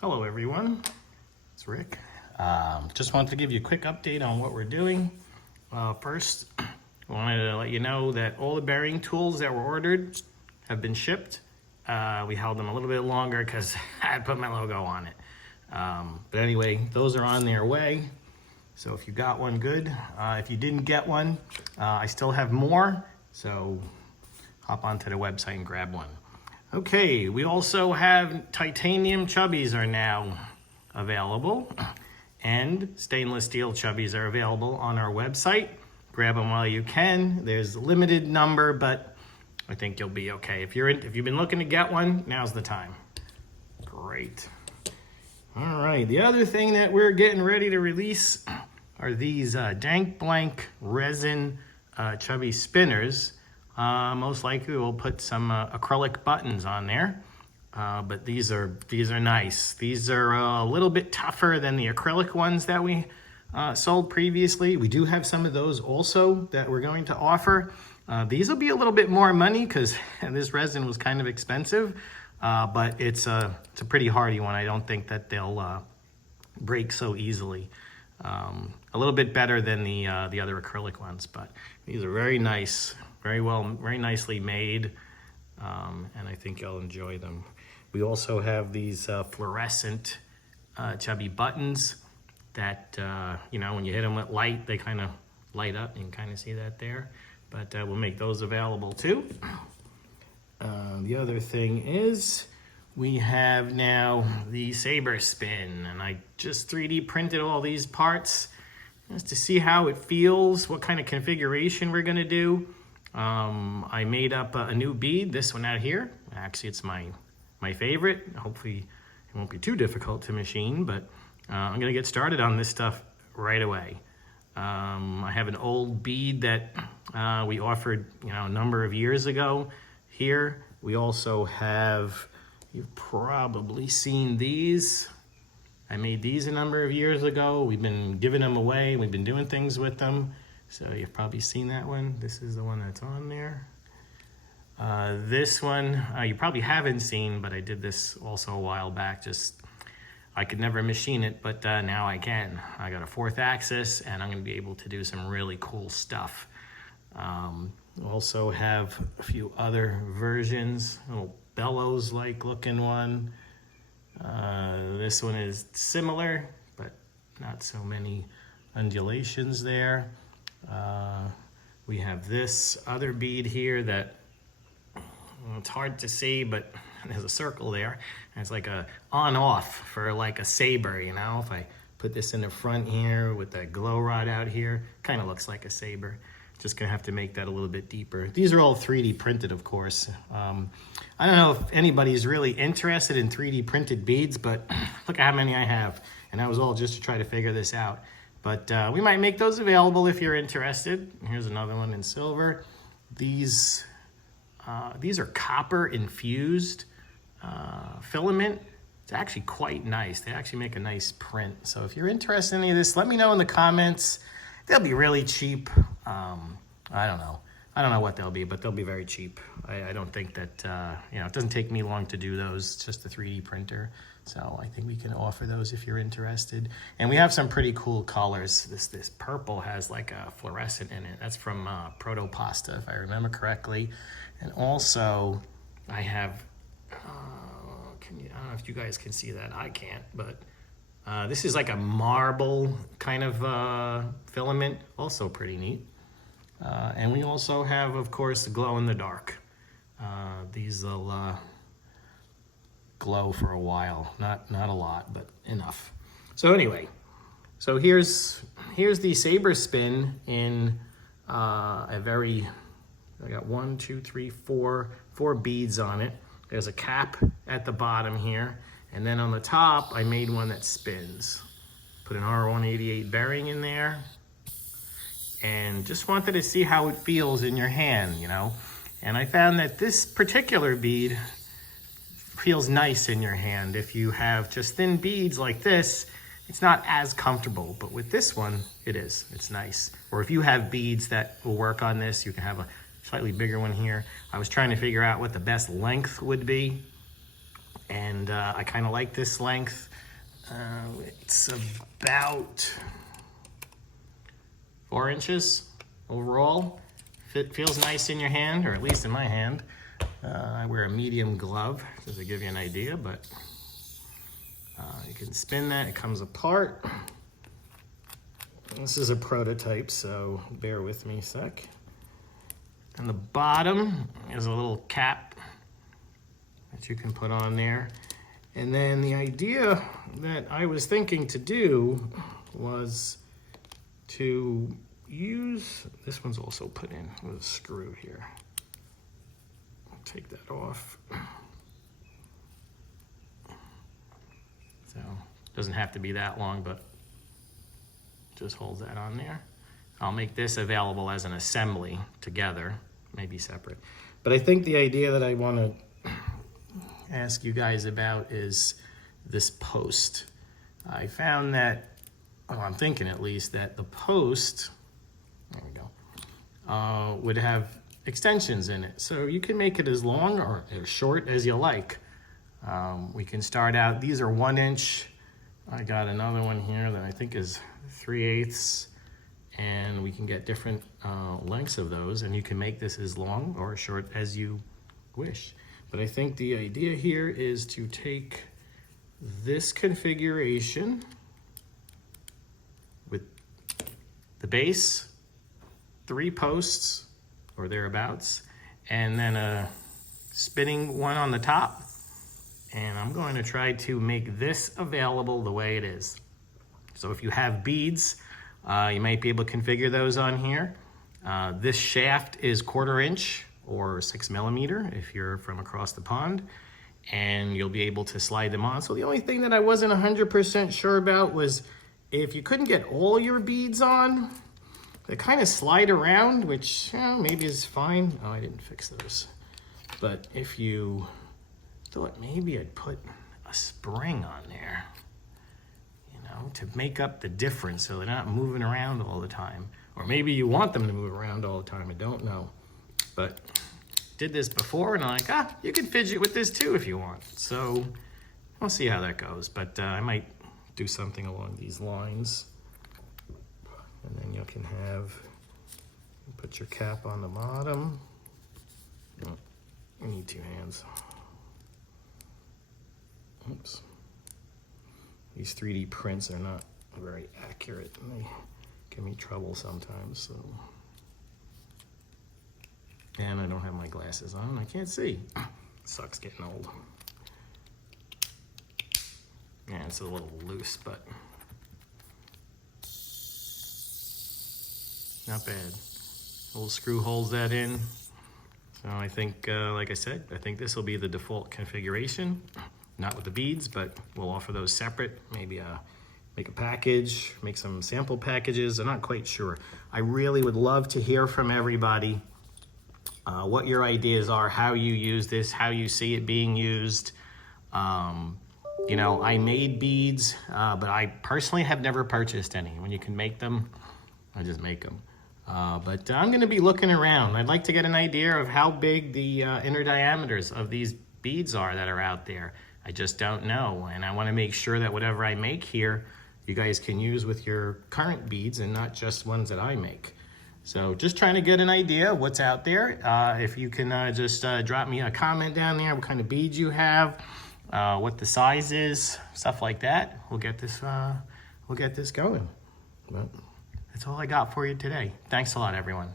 Hello everyone, it's Rick. Just wanted to give you a quick update on what we're doing. First, I wanted to let you know that all the bearing tools that were ordered have been shipped. We held them a little bit longer because I had put my logo on it. But anyway, those are on their way. So if you got one, good. If you didn't get one, I still have more. So hop onto the website and grab one. Okay, we also have titanium chubbies are now available, and stainless steel chubbies are available on our website. Grab them while you can. There's a limited number, but I think you'll be okay. If you've been looking to get one, now's the time. Great. All right, the other thing that we're getting ready to release are these Dank Blank resin chubby spinners. Most likely we'll put some acrylic buttons on there, but these are nice. These are a little bit tougher than the acrylic ones that we sold previously. We do have some of those also that we're going to offer. These will be a little bit more money because this resin was kind of expensive, but it's a pretty hardy one. I don't think that they'll break so easily. A little bit better than the other acrylic ones, but these are very nice. Very nicely made, and I think you'll enjoy them. We also have these fluorescent chubby buttons that, when you hit them with light, they kind of light up. You can kind of see that there, but we'll make those available too. The other thing is we have now the Saber Spin, and I just 3D printed all these parts just to see how it feels, what kind of configuration we're gonna do. I made up a new bead, this one out here. Actually, it's my favorite. Hopefully it won't be too difficult to machine, but I'm gonna get started on this stuff right away. I have an old bead that we offered a number of years ago here. We also have, you've probably seen these. I made these a number of years ago. We've been giving them away. We've been doing things with them. So you've probably seen that one. This is the one that's on there. This one you probably haven't seen, but I did this also a while back. I could never machine it, but now I can. I got a 4th axis, and I'm gonna be able to do some really cool stuff. Also have a few other versions, a little bellows-like looking one. This one is similar, but not so many undulations there. We have this other bead here that it's hard to see, but there's a circle there. And it's like a on-off for like a saber, If I put this in the front here with that glow rod out here, kind of looks like a saber. Just gonna have to make that a little bit deeper. These are all 3D printed, of course. I don't know if anybody's really interested in 3D printed beads, but look at how many I have. And that was all just to try to figure this out. But we might make those available if you're interested. Here's another one in silver. These are copper infused filament. It's actually quite nice. They actually make a nice print. So if you're interested in any of this, let me know in the comments. They'll be really cheap. I don't know. I don't know what they'll be, but they'll be very cheap. I don't think that, it doesn't take me long to do those. It's just a 3D printer. So I think we can offer those if you're interested. And we have some pretty cool colors. This purple has like a fluorescent in it. That's from Protopasta, if I remember correctly. And also I have, I don't know if you guys can see that. I can't, but this is like a marble kind of filament. Also pretty neat. And we also have, of course, the glow in the dark. These will glow for a while. Not a lot, but enough. So anyway, so here's the Saber Spin in I got 1, 2, 3, 4 beads on it. There's a cap at the bottom here, and then on the top I made one that spins. Put an R188 bearing in there, and just wanted to see how it feels in your hand, And I found that this particular bead feels nice in your hand. If you have just thin beads like this, it's not as comfortable, but with this one, it is. It's nice. Or if you have beads that will work on this, you can have a slightly bigger one here. I was trying to figure out what the best length would be. And I kind of like this length. It's about 4 inches overall. Feels nice in your hand, or at least in my hand. I wear a medium glove, just to give you an idea, but you can spin that, it comes apart. This is a prototype, so bear with me a sec. And the bottom is a little cap that you can put on there. And then the idea that I was thinking to do was to use, this one's also put in with a screw here. I'll take that off. So, doesn't have to be that long, but just holds that on there. I'll make this available as an assembly together, maybe separate. But I think the idea that I want to ask you guys about is this post. I found that, well, I'm thinking at least, that the post, there we go, would have extensions in it. So you can make it as long or as short as you like. We can start out, these are 1 inch. I got another one here that I think is 3/8, and we can get different lengths of those, and you can make this as long or as short as you wish. But I think the idea here is to take this configuration with the base, 3 posts or thereabouts, and then a spinning one on the top. And I'm going to try to make this available the way it is. So if you have beads, you might be able to configure those on here. This shaft is 1/4 inch or 6 millimeter if you're from across the pond, and you'll be able to slide them on. So the only thing that I wasn't 100% sure about was if you couldn't get all your beads on, they kind of slide around, which maybe is fine. Oh, I didn't fix those. But if you thought maybe I'd put a spring on there, you know, to make up the difference so they're not moving around all the time. Or maybe you want them to move around all the time, I don't know. But did this before and I'm like, you can fidget with this too if you want. So we'll see how that goes. But I might do something along these lines. And then you can put your cap on the bottom. Oh, you need 2 hands. Oops. These 3D prints are not very accurate and they give me trouble sometimes, so. And I don't have my glasses on, I can't see. Sucks getting old. Yeah, it's a little loose, but not bad. Little screw holds that in. So I think, like I said, I think this will be the default configuration. Not with the beads, but we'll offer those separate. Maybe make a package, make some sample packages. I'm not quite sure. I really would love to hear from everybody what your ideas are, how you use this, how you see it being used. You know, I made beads, but I personally have never purchased any. When you can make them, I just make them. But I'm gonna be looking around. I'd like to get an idea of how big the inner diameters of these beads are that are out there. I just don't know, and I want to make sure that whatever I make here, you guys can use with your current beads and not just ones that I make. So just trying to get an idea of what's out there. If you can just drop me a comment down there, what kind of beads you have, what the size is, stuff like that. We'll get this going. But that's all I got for you today. Thanks a lot, everyone.